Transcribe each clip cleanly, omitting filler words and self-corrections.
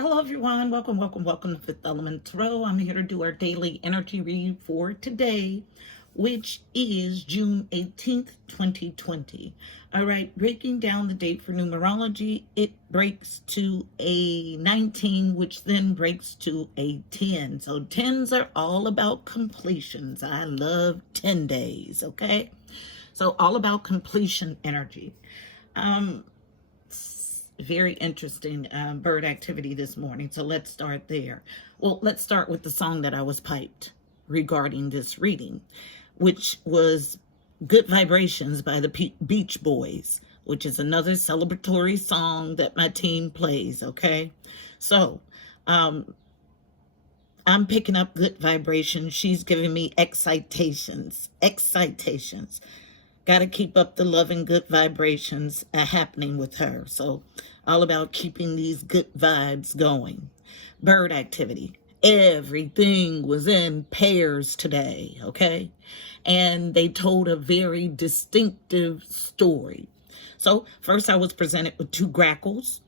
Hello, everyone. Welcome to Fifth Element Tarot. I'm here to do our daily energy read for today, which is June 18th, 2020. All right, breaking down the date for numerology, it breaks to a 19, which then breaks to a 10. So 10s are all about completions. I love 10 days, okay? So all about completion energy. Very interesting bird activity this morning. So let's start there. Well, let's start with the song that I was piped regarding this reading, which was Good Vibrations by the Beach Boys, which is another celebratory song that my team plays, okay? So, I'm picking up good vibrations. She's giving me excitations. Got to keep up the love and good vibrations happening with her. So all about keeping these good vibes going. Bird activity. Everything was in pairs today, okay? And they told a very distinctive story. So first I was presented with two grackles.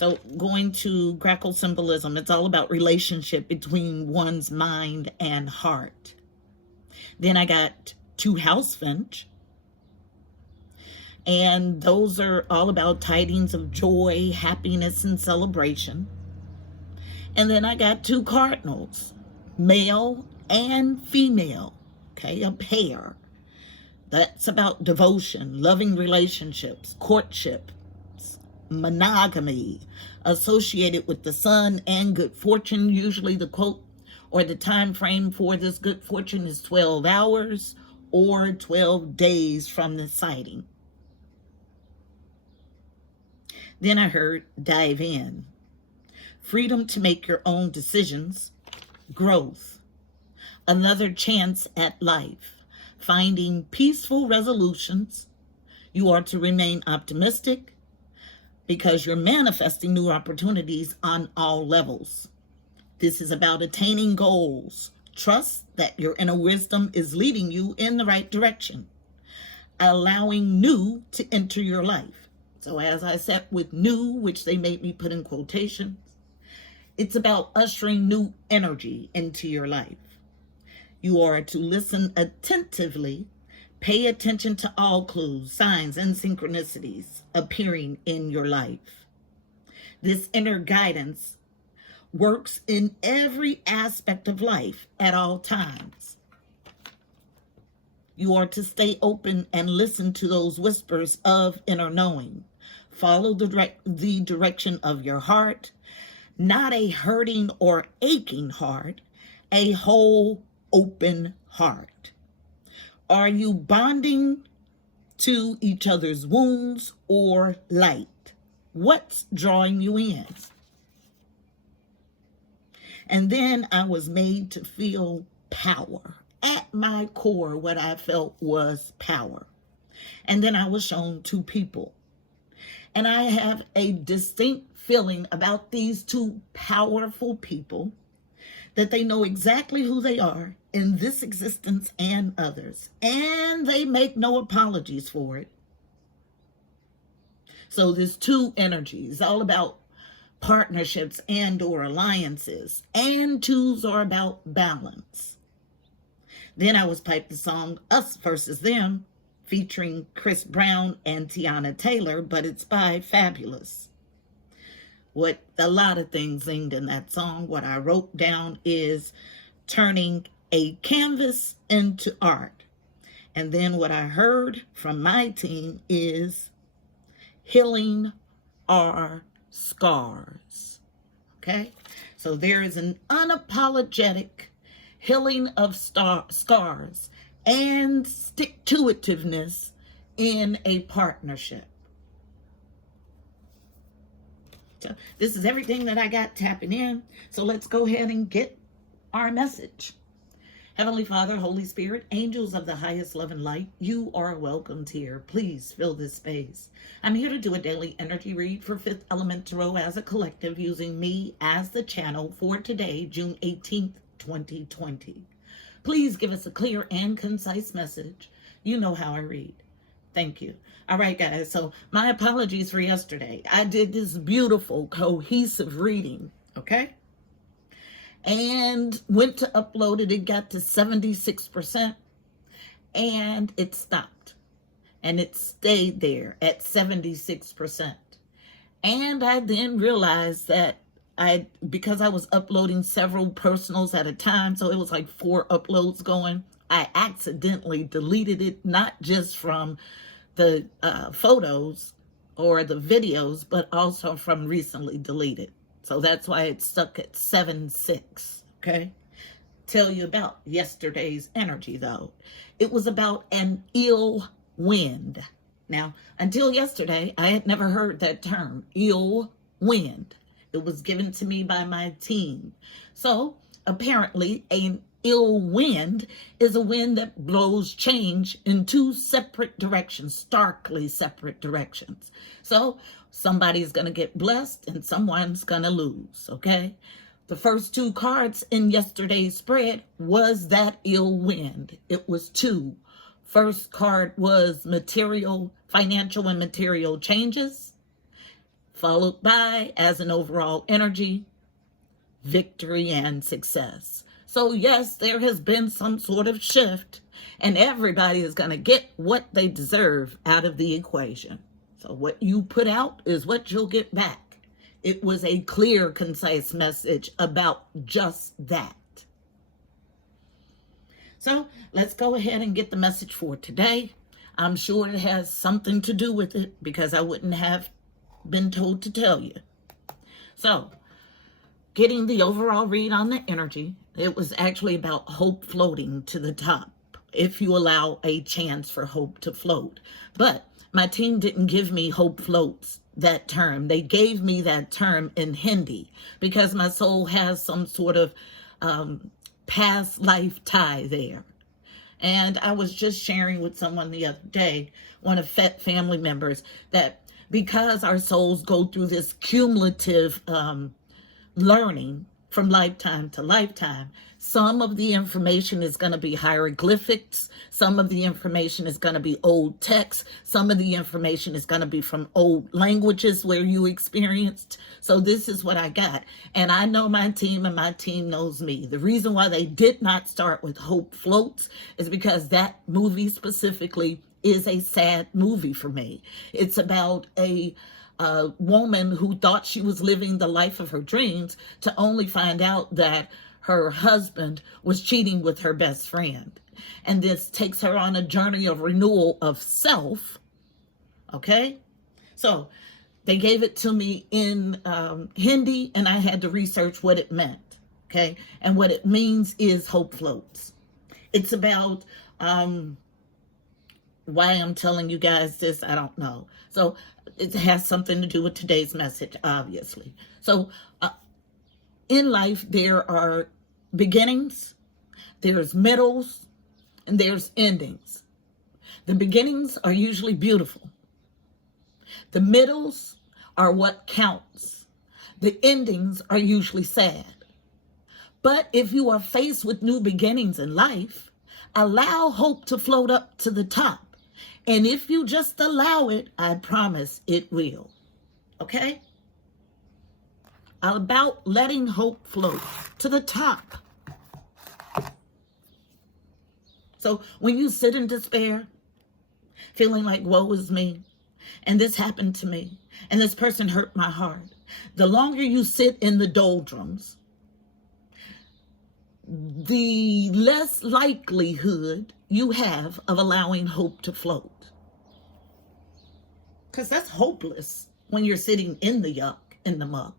So going to grackle symbolism, it's all about relationship between one's mind and heart. Then I got two house finch, and those are all about tidings of joy, happiness, and celebration. And then I got two cardinals, male and female, okay, a pair. That's about devotion, loving relationships, courtship, monogamy, associated with the sun and good fortune. Usually the quote or the time frame for this good fortune is 12 hours or 12 days from the sighting. Then I heard dive in. Freedom to make your own decisions, growth, another chance at life, finding peaceful resolutions. You are to remain optimistic because you're manifesting new opportunities on all levels. This is about attaining goals. Trust that your inner wisdom is leading you in the right direction, allowing new to enter your life. So as I said with new, which they made me put in quotations, it's about ushering new energy into your life. You are to listen attentively, pay attention to all clues, signs, and synchronicities appearing in your life. This inner guidance works in every aspect of life at all times. You are to stay open and listen to those whispers of inner knowing. Follow the direction of your heart, not a hurting or aching heart, a whole open heart. Are you bonding to each other's wounds or light? What's drawing you in? And then I was made to feel power. At my core, what I felt was power. And then I was shown two people. And I have a distinct feeling about these two powerful people, that they know exactly who they are in this existence and others. And they make no apologies for it. So there's two energies, all about partnerships and or alliances, and twos are about balance. Then I was piped the song Us Versus Them, featuring Chris Brown and Teyana Taylor, but it's by Fabolous. What a lot of things singed in that song. What I wrote down is turning a canvas into art. And then what I heard from my team is healing our scars. Okay, so there is an unapologetic healing of scars and stick-to-itiveness in a partnership. So this is everything that I got tapping in. So let's go ahead and get our message. Heavenly Father, Holy Spirit, angels of the highest love and light, you are welcomed here. Please fill this space. I'm here to do a daily energy read for Fifth Element Tarot as a collective, using me as the channel for today, June 18th, 2020. Please give us a clear and concise message. You know how I read. Thank you. All right, guys. So my apologies for yesterday. I did this beautiful, cohesive reading, okay? And went to upload it. It got to 76%, and it stopped. And it stayed there at 76%. And I then realized that because I was uploading several personals at a time, so it was like 4 uploads going, I accidentally deleted it, not just from the photos or the videos, but also from recently deleted. So that's why it's stuck at 7.6, okay? Tell you about yesterday's energy, though. It was about an ill wind. Now, until yesterday, I had never heard that term, ill wind. It was given to me by my team. So, apparently, an ill wind is a wind that blows change in 2 separate directions, starkly separate directions. So, somebody's going to get blessed and someone's going to lose, okay? The first 2 cards in yesterday's spread was that ill wind. It was 2. First card was financial and material changes, followed by, as an overall energy, victory and success. So yes, there has been some sort of shift, and everybody is going to get what they deserve out of the equation. So what you put out is what you'll get back. It was a clear, concise message about just that. So let's go ahead and get the message for today. I'm sure it has something to do with it because I wouldn't have been told to tell you. So getting the overall read on the energy, it was actually about hope floating to the top, if you allow a chance for hope to float. But my team didn't give me hope floats, that term. They gave me that term in Hindi because my soul has some sort of past life tie there. And I was just sharing with someone the other day, one of family members, that because our souls go through this cumulative learning from lifetime to lifetime, some of the information is going to be hieroglyphics, some of the information is going to be old text, some of the information is going to be from old languages where you experienced. So this is what I got. And I know my team, and my team knows me. The reason why they did not start with Hope Floats is because that movie specifically is a sad movie for me. It's about a woman who thought she was living the life of her dreams to only find out that her husband was cheating with her best friend. And this takes her on a journey of renewal of self. Okay? So they gave it to me in Hindi, and I had to research what it meant. Okay? And what it means is hope floats. It's about why I'm telling you guys this, I don't know. So it has something to do with today's message, obviously. So in life, there are beginnings, there's middles, and there's endings. The beginnings are usually beautiful. The middles are what counts. The endings are usually sad. But if you are faced with new beginnings in life, allow hope to float up to the top. And if you just allow it, I promise it will. Okay? About letting hope float to the top. So when you sit in despair, feeling like woe is me, and this happened to me, and this person hurt my heart, the longer you sit in the doldrums, the less likelihood you have of allowing hope to float. Because that's hopeless when you're sitting in the yuck, in the muck.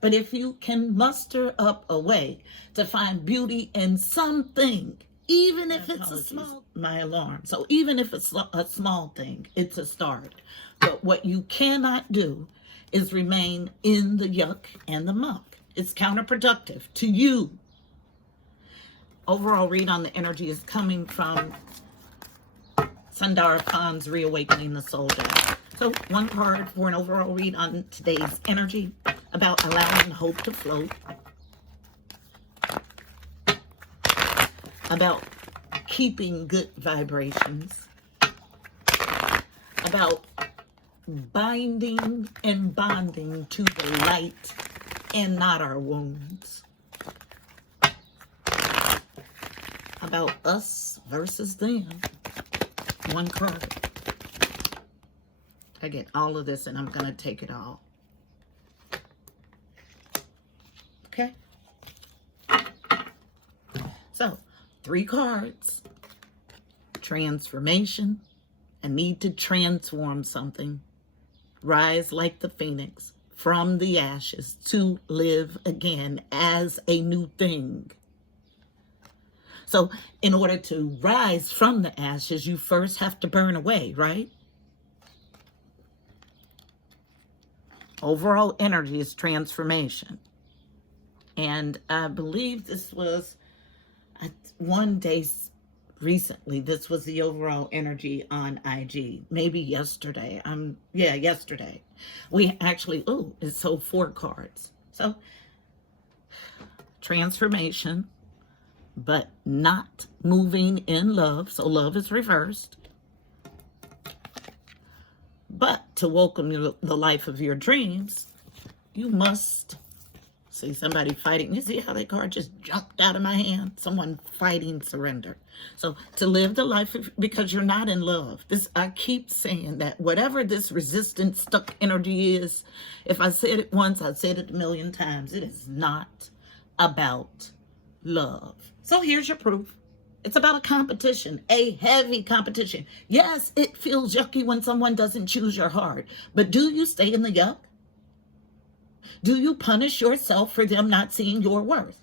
But if you can muster up a way to find beauty in something, even if it's a small, my alarm. So even if it's a small thing, it's a start. But what you cannot do is remain in the yuck and the muck. It's counterproductive to you. Overall read on the energy is coming from Sundar Khan's Reawakening the Soul deck. So one card for an overall read on today's energy about allowing hope to float, about keeping good vibrations, about binding and bonding to the light and not our wounds. About us versus them. One card. I get all of this and I'm going to take it all. Okay? So, 3 cards. Transformation. A need to transform something. Rise like the phoenix from the ashes to live again as a new thing. So, in order to rise from the ashes, you first have to burn away, right? Overall energy is transformation. And I believe this was one day recently. This was the overall energy on IG. Maybe yesterday. Yesterday. We actually, it's so 4 cards. So, transformation, but not moving in love. So love is reversed. But to welcome the life of your dreams, you must see somebody fighting. You see how that card just jumped out of my hand? Someone fighting surrender. So to live the life because you're not in love. I keep saying that whatever this resistant, stuck energy is, if I said it once, I've said it a million times. It is not about love. So here's your proof. It's about a competition, a heavy competition. Yes, it feels yucky when someone doesn't choose your heart, but do you stay in the yuck? Do you punish yourself for them not seeing your worth?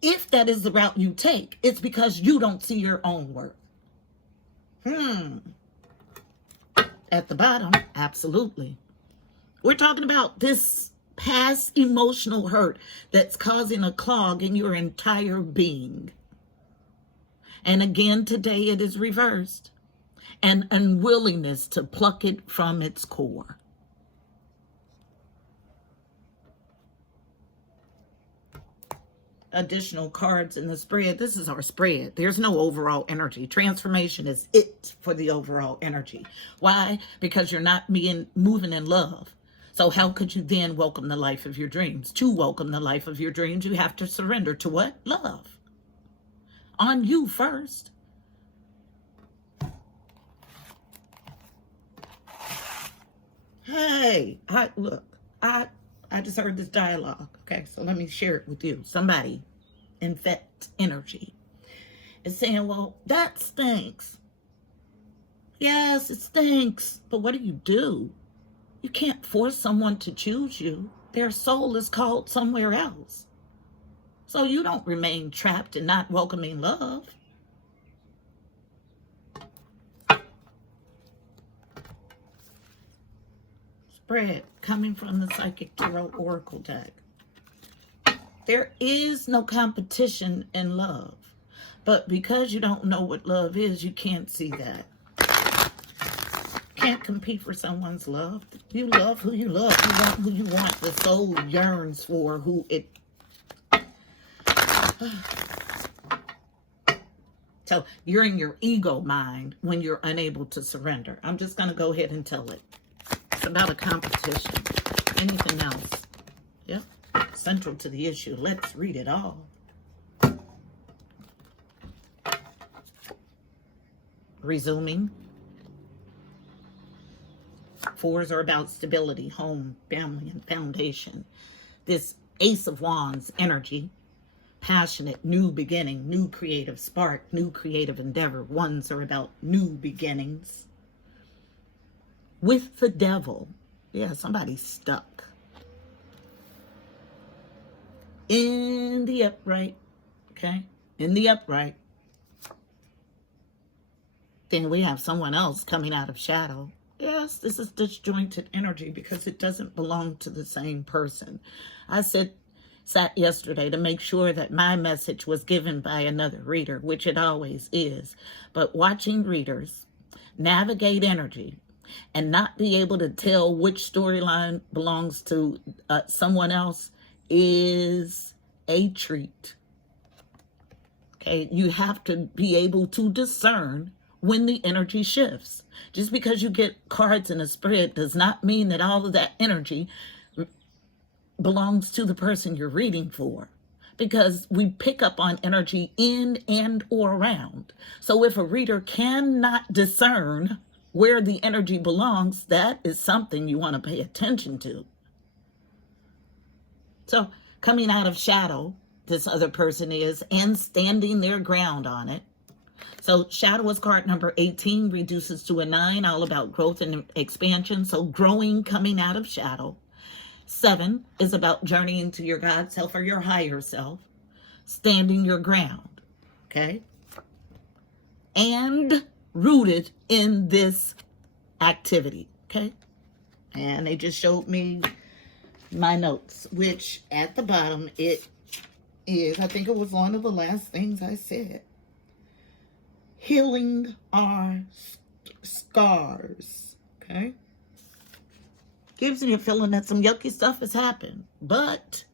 If that is the route you take, it's because you don't see your own worth. At the bottom, absolutely. We're talking about this past emotional hurt that's causing a clog in your entire being. And again, today it is reversed. An unwillingness to pluck it from its core. Additional cards in the spread. This is our spread. There's no overall energy. Transformation is it for the overall energy. Why? Because you're not moving in love. So how could you then welcome the life of your dreams? To welcome the life of your dreams, you have to surrender to what? Love. On you first. Hey, I just heard this dialogue. Okay, so let me share it with you. Somebody, infect energy, is saying, well, that stinks. Yes, it stinks. But what do? You can't force someone to choose you. Their soul is called somewhere else. So you don't remain trapped in not welcoming love. Spread coming from the Psychic Tarot Oracle deck. There is no competition in love. But because you don't know what love is, you can't see that. Can't compete for someone's love. You love who you love. You want who you want. The soul yearns for who it... So you're in your ego mind when you're unable to surrender. I'm just going to go ahead and tell it. It's about a competition. Anything else? Yep. Central to the issue. Let's read it all. Resuming. 4s are about stability, home, family, and foundation. This Ace of Wands energy. Passionate, new beginning, new creative spark, new creative endeavor. 1s are about new beginnings. With the Devil. Yeah, somebody's stuck. In the upright. Okay? In the upright. Then we have someone else coming out of shadow. Yes, this is disjointed energy because it doesn't belong to the same person. I sat yesterday to make sure that my message was given by another reader, which it always is. But watching readers navigate energy and not be able to tell which storyline belongs to someone else is a treat. Okay, you have to be able to discern when the energy shifts. Just because you get cards in a spread does not mean that all of that energy belongs to the person you're reading for, because we pick up on energy in and or around. So if a reader cannot discern where the energy belongs, that is something you want to pay attention to. So coming out of shadow, this other person is, and standing their ground on it. So shadow is card number 18, reduces to a 9, all about growth and expansion. So growing, coming out of shadow. 7 is about journeying to your God self or your higher self, standing your ground, okay? And rooted in this activity, okay? And they just showed me my notes, which at the bottom it is, I think it was one of the last things I said. Healing our scars, okay? Gives me a feeling that some yucky stuff has happened, but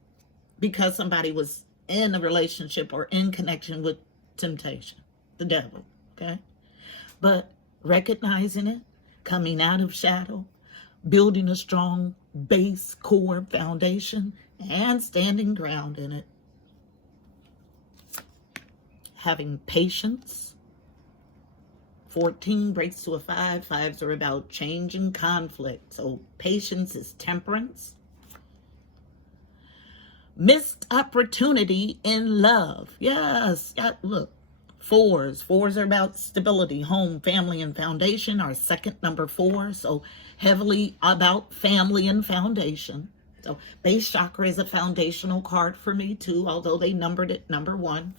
because somebody was in a relationship or in connection with temptation, the devil, okay? But recognizing it, coming out of shadow, building a strong base, core, foundation, and standing ground in it. Having patience. 14 breaks to a 5. 5s are about change and conflict. So patience is temperance. Missed opportunity in love. Yes. Look. 4s. 4s are about stability, home, family, and foundation. Our second number 4. So heavily about family and foundation. So base chakra is a foundational card for me too, although they numbered it number 1.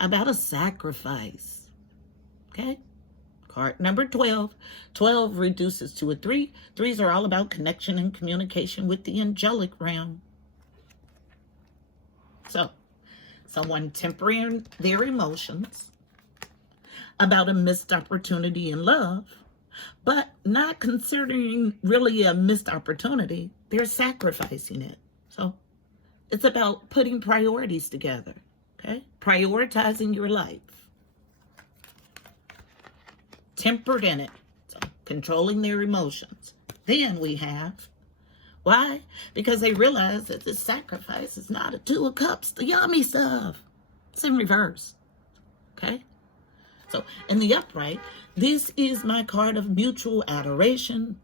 About a sacrifice. Okay, card number 12. 12 reduces to a 3. 3s are all about connection and communication with the angelic realm. So, someone tempering their emotions about a missed opportunity in love, but not considering really a missed opportunity. They're sacrificing it. So, it's about putting priorities together. Okay, prioritizing your life. Tempered in it, so controlling their emotions. Then we have, why? Because they realize that this sacrifice is not a 2 of cups, the yummy stuff. It's in reverse, okay? So in the upright, this is my card of mutual adoration,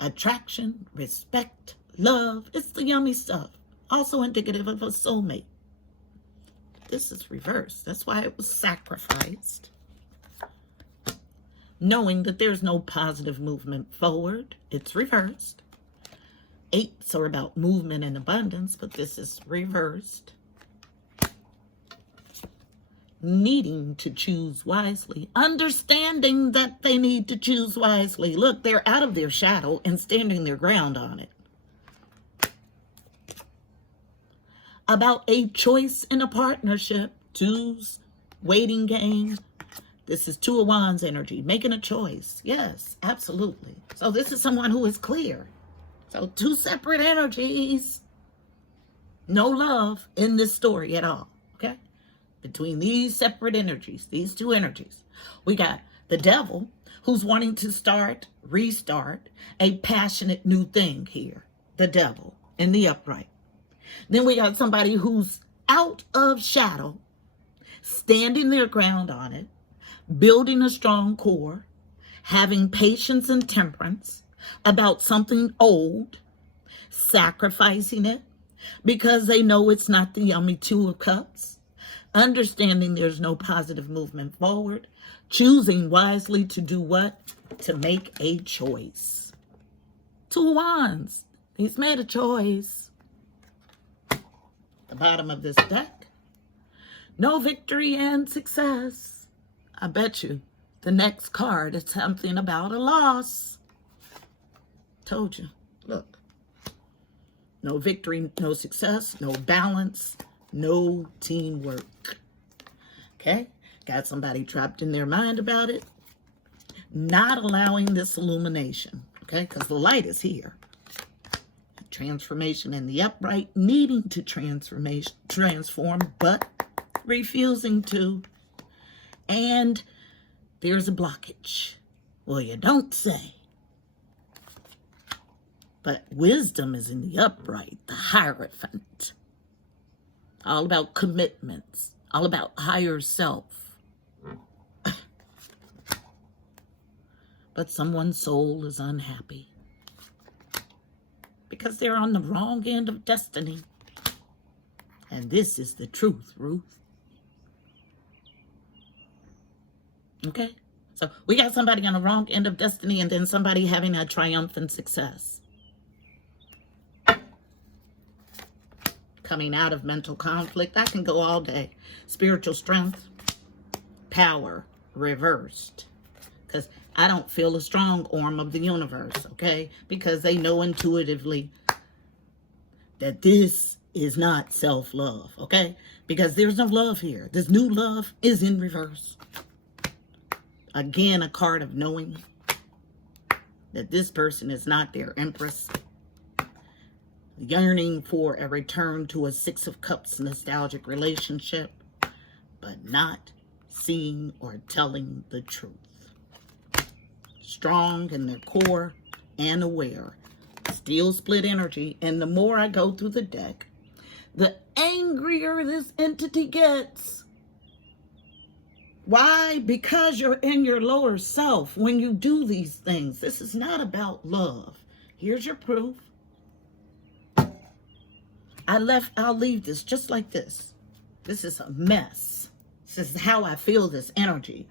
attraction, respect, love. It's the yummy stuff. Also indicative of a soulmate. This is reversed. That's why it was sacrificed. Knowing that there's no positive movement forward, it's reversed. 8s are about movement and abundance, but this is reversed. Needing to choose wisely, understanding that they need to choose wisely. Look, they're out of their shadow and standing their ground on it. About a choice in a partnership. 2s, waiting game. This is 2 of Wands energy, making a choice. Yes, absolutely. So this is someone who is clear. So 2 separate energies. No love in this story at all, okay? Between these separate energies, these 2 energies, we got the devil who's wanting to restart a passionate new thing here. The devil in the upright. Then we got somebody who's out of shadow, standing their ground on it, building a strong core, having patience and temperance about something old, sacrificing it because they know it's not the yummy 2 of cups, understanding there's no positive movement forward, choosing wisely to do what? To make a choice. 2 of Wands. He's made a choice. The bottom of this deck. No victory and success. I bet you the next card is something about a loss. Told you. Look. No victory, no success, no balance, no teamwork. Okay? Got somebody trapped in their mind about it. Not allowing this illumination. Okay? Because the light is here. Transformation in the upright. Needing to transform, but refusing to. and there's a blockage. Well, you don't say. But wisdom is in the upright, the Hierophant. All about commitments, all about higher self. But someone's soul is unhappy because they're on the wrong end of destiny. And this is the truth, Ruth. Okay? So we got somebody on the wrong end of destiny and then somebody having a triumphant success. Coming out of mental conflict. I can go all day. Spiritual strength, power reversed. Because I don't feel a strong arm of the universe, okay? Because they know intuitively that this is not self-love, okay? Because there's no love here. This new love is in reverse. Again, a card of knowing that this person is not their empress. Yearning for a return to a Six of Cups nostalgic relationship, but not seeing or telling the truth. Strong in their core and aware. Still split energy. And the more I go through the deck, the angrier this entity gets. Why? Because you're in your lower self when you do these things. This is not about love. Here's your proof. I'll leave this just like this. This is a mess. This is how I feel this energy.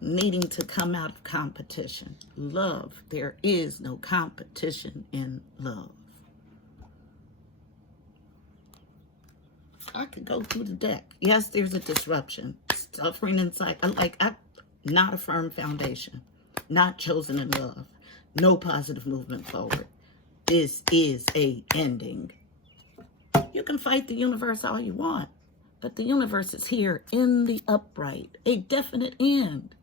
Needing to come out of competition. Love. There is no competition in love. I could go through the deck. Yes, there's a disruption. Suffering inside. Not a firm foundation. Not chosen in love. No positive movement forward. This is a ending. You can fight the universe all you want, but the universe is here in the upright. A definite end.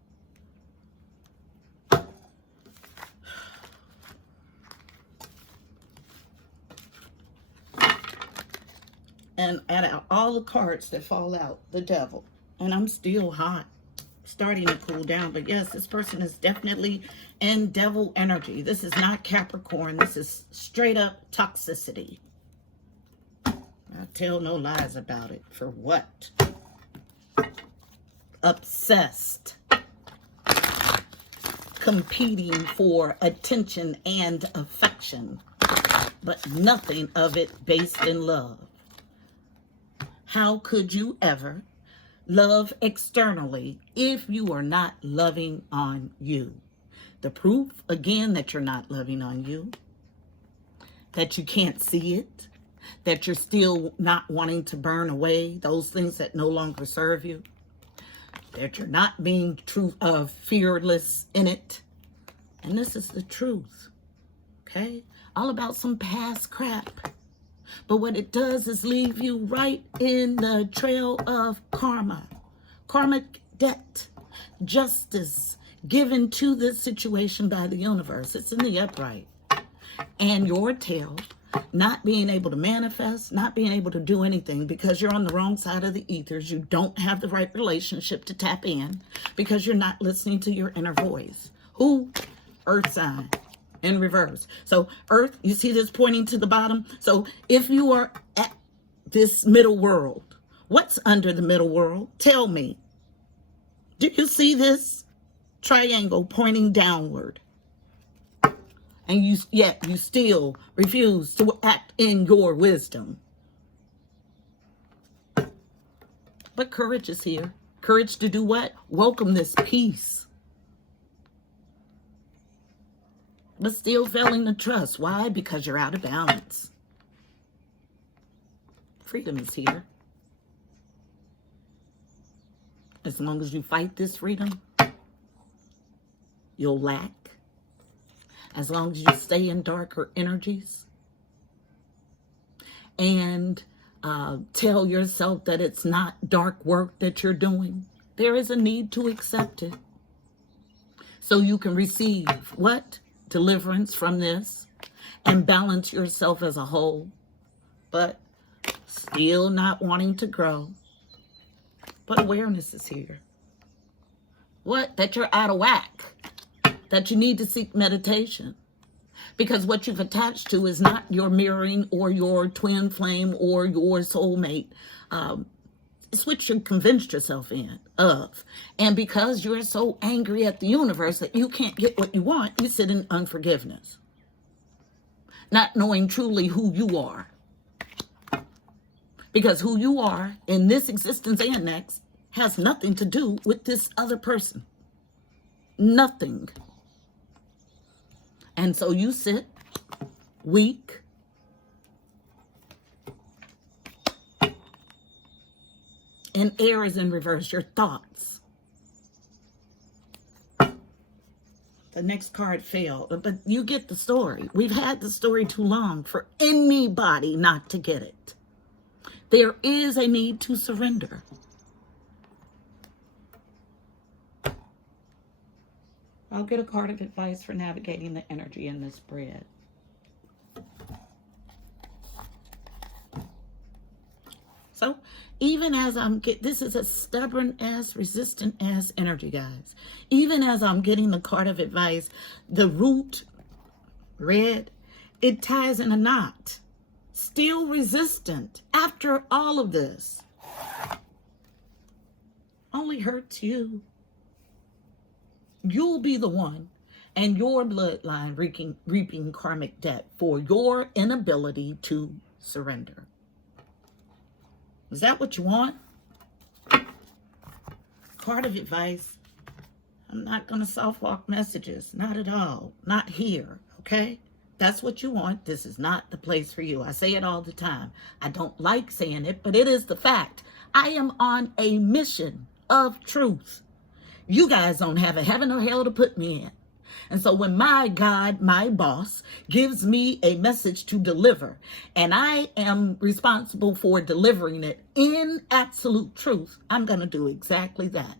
And out of all the cards that fall out, the devil. And I'm still hot, starting to cool down. But yes, this person is definitely in devil energy. This is not Capricorn. This is straight up toxicity. I tell no lies about it. For what? Obsessed. Competing for attention and affection. But nothing of it based in love. How could you ever love externally if you are not loving on you? The proof, again, that you're not loving on you, that you can't see it, that you're still not wanting to burn away those things that no longer serve you, that you're not being fearless in it. And this is the truth, okay? All about some past crap. But what it does is leave you right in the trail of karma, karmic debt, justice given to this situation by the universe. It's in the upright. And your tail not being able to manifest, not being able to do anything because you're on the wrong side of the ethers. You don't have the right relationship to tap in because you're not listening to your inner voice. Who? Earth sign. In reverse. So Earth, you see this pointing to the bottom? So if you are at this middle world, what's under the middle world? Tell me. Do you see this triangle pointing downward? And yet you still refuse to act in your wisdom. But courage is here. Courage to do what? Welcome this peace. But still failing to trust. Why? Because you're out of balance. Freedom is here. As long as you fight this freedom, you'll lack. As long as you stay in darker energies and tell yourself that it's not dark work that you're doing, there is a need to accept it. So you can receive what? Deliverance from this and balance yourself as a whole, but still not wanting to grow. But awareness is here. What? That you're out of whack. That you need to seek meditation. Because what you've attached to is not your mirroring or your twin flame or your soulmate. It's what you convinced yourself of. And because you're so angry at the universe that you can't get what you want, you sit in unforgiveness. Not knowing truly who you are. Because who you are in this existence and next has nothing to do with this other person. Nothing. And so you sit weak, and air is in reverse, your thoughts. The next card failed, but you get the story. We've had the story too long for anybody not to get it. There is a need to surrender. I'll get a card of advice for navigating the energy in this spread. So, even as this is a stubborn-ass, resistant-ass energy, guys. Even as I'm getting the card of advice, the root, red, it ties in a knot. Still resistant after all of this. Only hurts you. You'll be the one and your bloodline reaping karmic debt for your inability to surrender. Is that what you want? Card of advice. I'm not going to soft walk messages. Not at all. Not here. Okay? That's what you want. This is not the place for you. I say it all the time. I don't like saying it, but it is the fact. I am on a mission of truth. You guys don't have a heaven or hell to put me in. And so when my God, my boss, gives me a message to deliver, and I am responsible for delivering it in absolute truth, I'm going to do exactly that.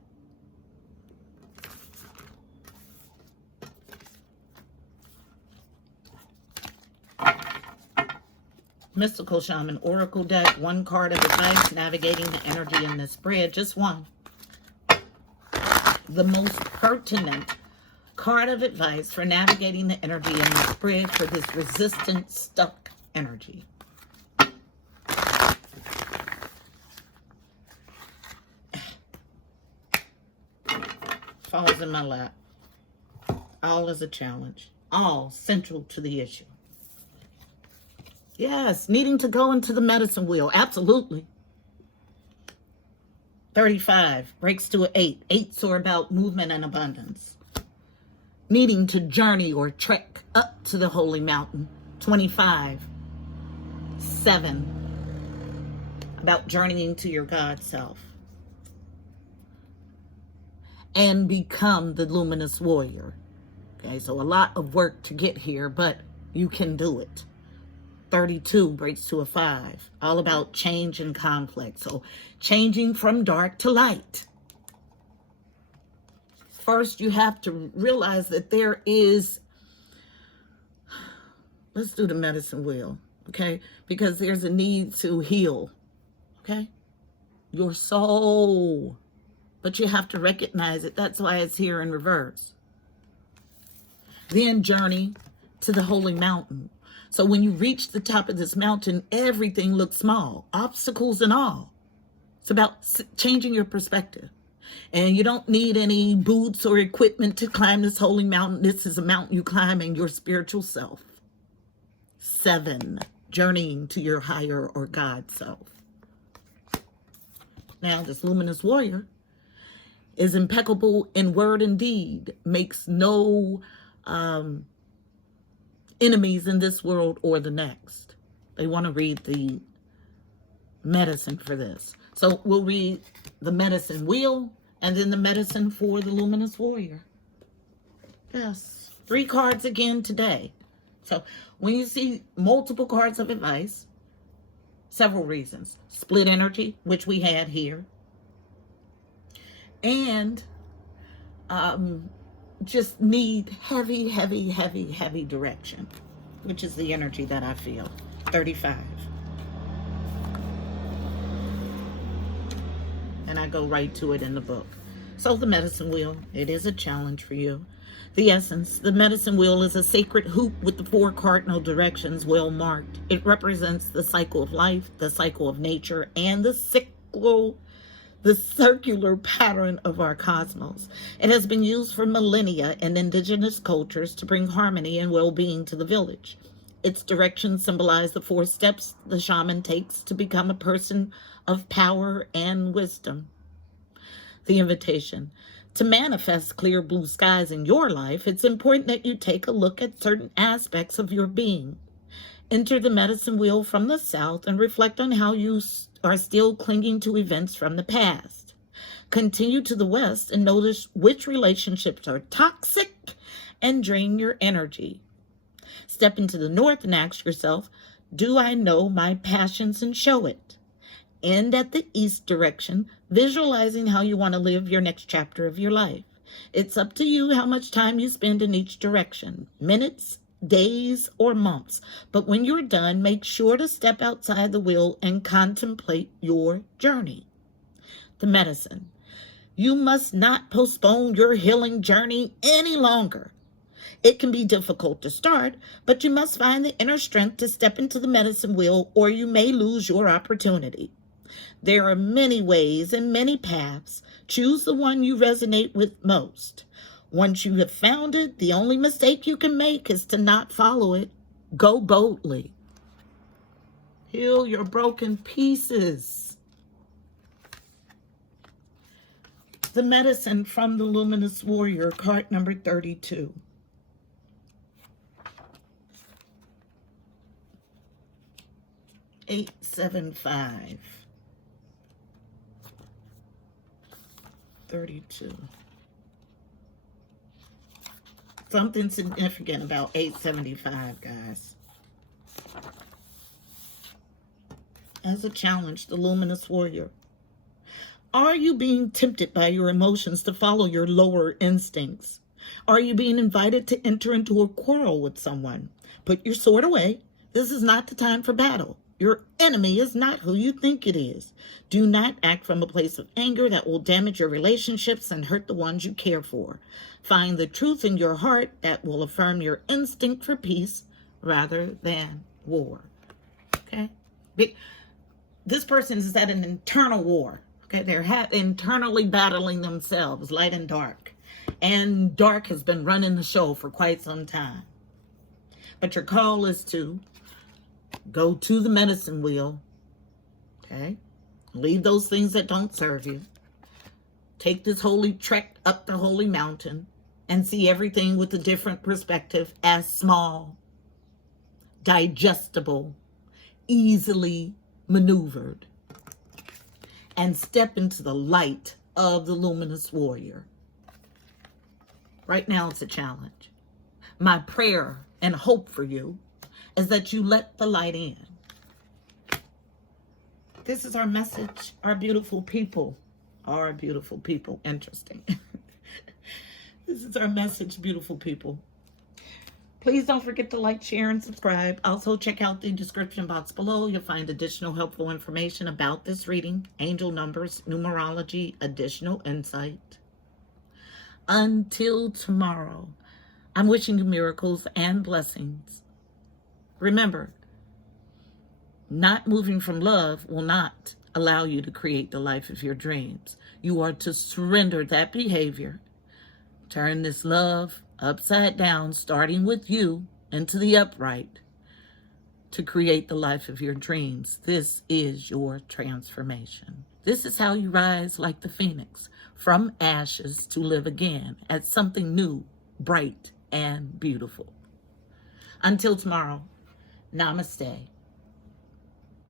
Mystical Shaman Oracle deck, one card of advice, navigating the energy in this spread, just one. The most pertinent card of advice for navigating the energy in the spread for this resistant, stuck energy. Falls in my lap. All is a challenge. All central to the issue. Yes, needing to go into the medicine wheel. Absolutely. 35 breaks to an 8. 8s are about movement and abundance. Needing to journey or trek up to the holy mountain. 25. 7. About journeying to your God self. And become the luminous warrior. Okay, so a lot of work to get here, but you can do it. 32 breaks to a 5. All about change and conflict. So changing from dark to light. First, you have to realize that there is, let's do the medicine wheel, okay? Because there's a need to heal, okay? Your soul. But you have to recognize it. That's why it's here in reverse. Then journey to the holy mountain. So when you reach the top of this mountain, everything looks small, obstacles and all. It's about changing your perspective. And you don't need any boots or equipment to climb this holy mountain. This is a mountain you climb in your spiritual self. 7, journeying to your higher or God self. Now, this luminous warrior is impeccable in word and deed, makes no enemies in this world or the next. They want to read the medicine for this. So we'll read the medicine wheel and then the medicine for the luminous warrior. Yes. 3 cards again today. So when you see multiple cards of advice, several reasons. Split energy, which we had here. And just need heavy, heavy, heavy, heavy direction, which is the energy that I feel. 35. And I go right to it in the book. So the medicine wheel, it is a challenge for you. The essence, the medicine wheel is a sacred hoop with the 4 cardinal directions well marked. It represents the cycle of life, the cycle of nature, and the circular pattern of our cosmos. It has been used for millennia in indigenous cultures to bring harmony and well-being to the village. Its directions symbolize the 4 steps the shaman takes to become a person of power and wisdom. The invitation. To manifest clear blue skies in your life, it's important that you take a look at certain aspects of your being. Enter the medicine wheel from the south and reflect on how you are still clinging to events from the past. Continue to the west and notice which relationships are toxic and drain your energy. Step into the north and ask yourself, do I know my passions and show it? End at the east direction, visualizing how you want to live your next chapter of your life. It's up to you how much time you spend in each direction, minutes, days, or months. But when you're done, make sure to step outside the wheel and contemplate your journey. The medicine. You must not postpone your healing journey any longer. It can be difficult to start, but you must find the inner strength to step into the medicine wheel, or you may lose your opportunity. There are many ways and many paths. Choose the one you resonate with most. Once you have found it, the only mistake you can make is to not follow it. Go boldly. Heal your broken pieces. The medicine from the Luminous Warrior, card number 32. Eight, 7, 5. 32. Something significant about 875, guys. As a challenge, the Luminous Warrior. Are you being tempted by your emotions to follow your lower instincts? Are you being invited to enter into a quarrel with someone? Put your sword away. This is not the time for battle. Your enemy is not who you think it is. Do not act from a place of anger that will damage your relationships and hurt the ones you care for. Find the truth in your heart that will affirm your instinct for peace rather than war. Okay? This person is at an internal war. Okay? They're internally battling themselves, light and dark. And dark has been running the show for quite some time. But your call is to go to the medicine wheel, okay? Leave those things that don't serve you. Take this holy trek up the holy mountain and see everything with a different perspective as small, digestible, easily maneuvered, and step into the light of the Luminous Warrior. Right now it's a challenge. My prayer and hope for you is that you let the light in. This is our message, our beautiful people. Our beautiful people. Interesting. This is our message, beautiful people. Please don't forget to like, share, and subscribe. Also, check out the description box below. You'll find additional helpful information about this reading, angel numbers, numerology, additional insight. Until tomorrow, I'm wishing you miracles and blessings. Remember, not moving from love will not allow you to create the life of your dreams. You are to surrender that behavior, turn this love upside down, starting with you, into the upright, to create the life of your dreams. This is your transformation. This is how you rise like the phoenix, from ashes to live again as something new, bright, and beautiful. Until tomorrow. Namaste.